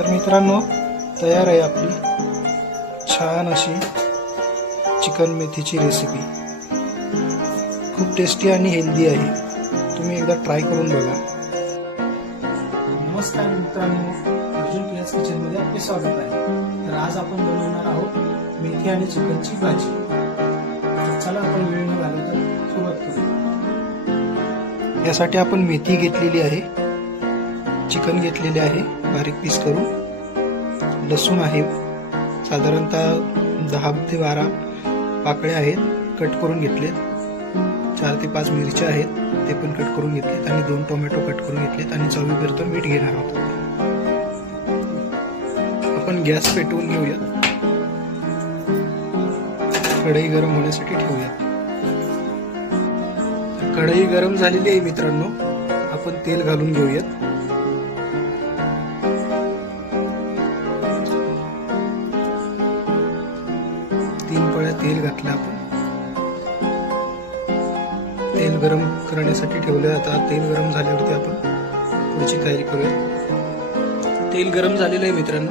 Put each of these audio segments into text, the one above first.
तर मित्रांनो, तयार आहे आपली छान अशी चिकन मेथीची रेसिपी। खूप टेस्टी आणि हेल्दी आहे, तुम्ही एकदा ट्राय करून बघा। नमस्कार मित्रांनो, अर्जुन प्रियाज किचन मध्ये आपले स्वागत आहे। तर आज आपण बनवणार आहोत मेथी आणि चिकनची भाजी। तर चला आपण वेळ न घालवता सुरुवात करू। यासाठी आपण मेथी घेतलेली आहे, चिकन घेतलेले आहे बारीक पीस करून, लसूण आहे साधारणतः 10 ते 12 पाकळ्या आहेत कट करून घेतलेत, 4 ते 5 मिरच्या आहेत ते पण कट करून घेतलेत आणि 2 टोमॅटो कट करून घेतलेत आणि चवीपुरतं मीठ घेणार आहोत। आपण गॅस पेटवून घेऊया, कढई गरम होण्यासाठी ठेवूया। कढई गरम झालेली आहे मित्रांनो, आपण तेल घालून घेऊयात। 3 पळ्या तेल घातलं आपण, तेल गरम करण्यासाठी ठेवलं। आता तेल गरम झाल्यावरती आपण पुढची तयारी करूया। तेल गरम झालेलं आहे मित्रांनो,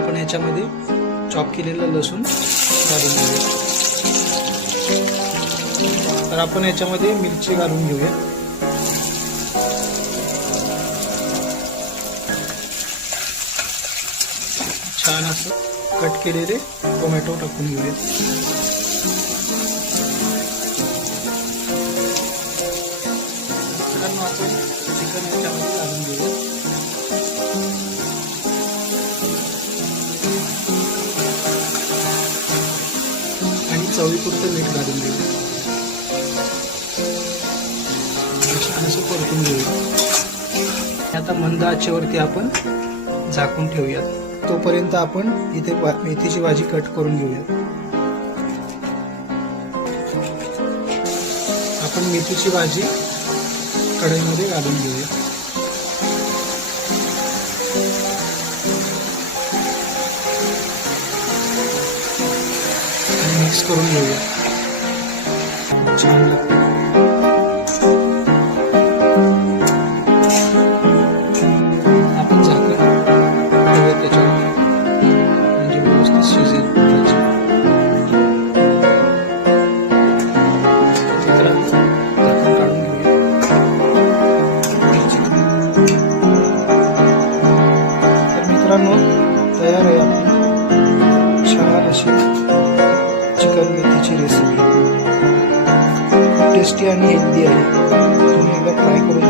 आपण याच्यामध्ये चॉप केलेलं लसूण घालून घेऊया। तर आपण याच्यामध्ये मिरची घालून घेऊया। छान असं कट केलेले टोमॅटो टाकून घेऊया। आपण चिकन याच्यामध्ये घालून घेऊया। आणि चवीपुरतं मीठ घालून घेऊया। छान असं परतून घेऊया। आता मंद आचेवरती आपण झाकून ठेवूयात, तोपर्यंत आपण इथे मेथीची भाजी कट करून घेऊया। आपण मेथीची भाजी कढईमध्ये घालून घेऊया। आणि मिक्स करून घेऊया, छान लागतं। आपण झाकण ठेवूया त्याच्यावर, म्हणजे व्यवस्थित शिजेल भाजी। झाकण काढून घेऊया। तर मित्रांनो, तयार आहे आपली छान अशी चिकन मेथीची रेसिपी। टेस्टी आणि हेल्दी आहे, तुम्ही एकदा ट्राय करून